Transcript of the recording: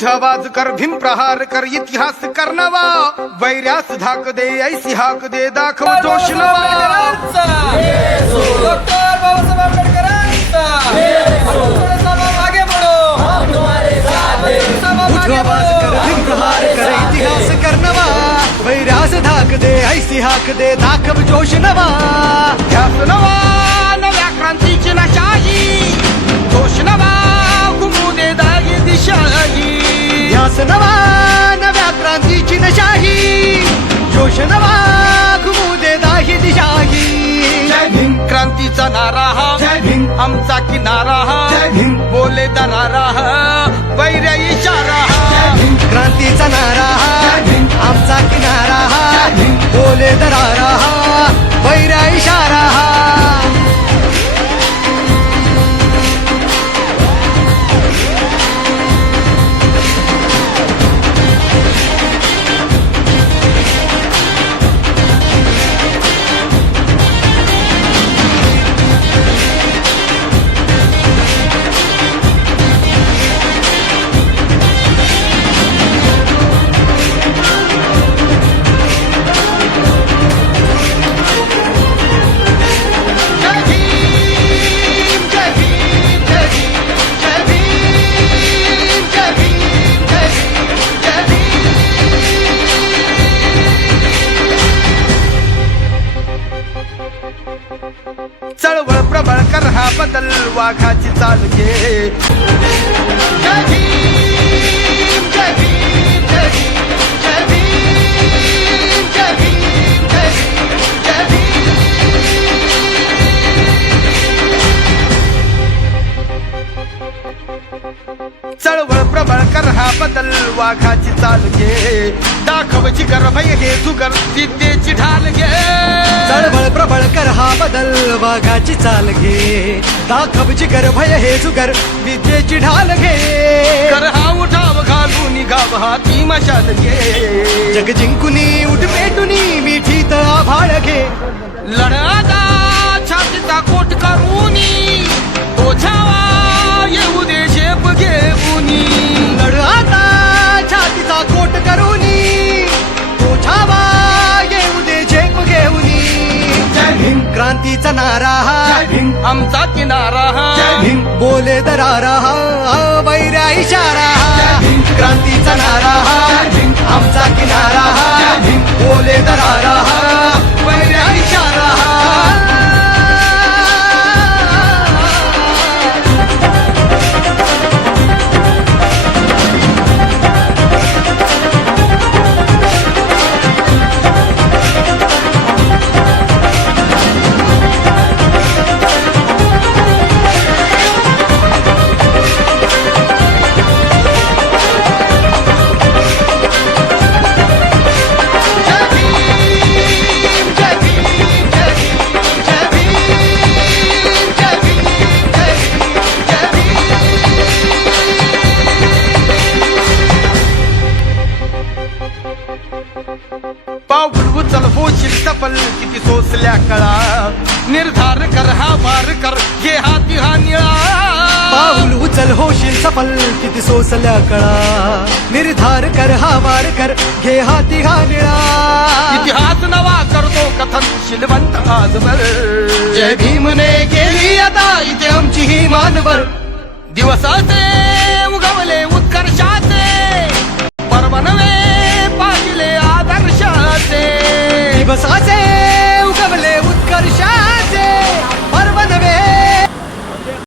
उठ आवाज कर, भीम प्रहार कर, इतिहास कर नवा, वैर्यास धाक दे, ऐसी हाक दे, दाखव जोश नवा. डॉक्टर बाबासाहेब आंबेडकरांचा थोडासा मागे बढो. उठ आवाज कर, भीम प्रहार कर, इतिहास कर नवा, वैरास धाक दे, ऐसी हाक दे, दाखव जोश नवा. ध्यास नवा नव्या क्रांतीची नशाही, जोश नवा घुमू दे दागी दिशाही. ध्यास नवा नव्या क्रांतीची नशाही, जोश नवा घुमू दे दाही दिशाही. जय भीम क्रांतीचा नारा हा, जय भीम आमचा किनारा हा, जय भीम बोले दरारा हा, वैर्य इशारा हा. क्रांतीचा नारा हा, आमचा किनारा हा, बोले दरारा हा, वैरा इशारा हा. जय भीम जय भीम जय भीम जय भीम जय भीम जय भीम चळवळ प्रबळ कर, हा बदल वाघाची चाल घे. जय भीम जय भीम जय भीम जय भीम जय भीम जय भीम चळवळ प्रबळ कर, हा बदल वाघाची चाल घे. दाखव जिगर भय हे जुगर, विद्येची ढाल घे. चळवळ प्रबळ कर, हा बदल वाघाची चाल घे. दाखव जिगर भय हे जुगर, विद्येची ढाल घे. कर हा उठाव घालून गाव हाती मशाल घे. जग जिंकुनी उठ पेटुनी मिठीत आभाळ घे. लढाचा छातीचा कोट करूनी, तो छावा येऊ दे शेप घेऊनी. लढ आता छातीचा कोट करूनी, तो छावा येऊ दे झेप घेऊनी. जय भीम क्रांतीचा नारा हा, आमचा किनारा हा, बोले दरारा हा, वैरा इशारा हा. क्रांतीचा नारा हा, आमचा किनारा हा, बोले दरारा हा, वैरा इशारा हा. जय भीम जय भीम जय भीम जय भीम जय भीम जय भीम. पाऊल उचल होशील सफल, किती सोसल्या कळा, निर्धार कर हा वार कर, घे हाती हा निळा. पाऊल उचल होशील सफल, किती सोसल्या कळा, निर्धार कर हा वार कर, घे हाती हा निळा. इतिहास नवा करतो कथन शिलवंत आजवर. जय भीमने केली आता इथे आमची ही मानवर. दिवसाचे उगवले उत्कर्षाचे, पर्व नवे पाहिले आदर्शाचे. दिवसाचे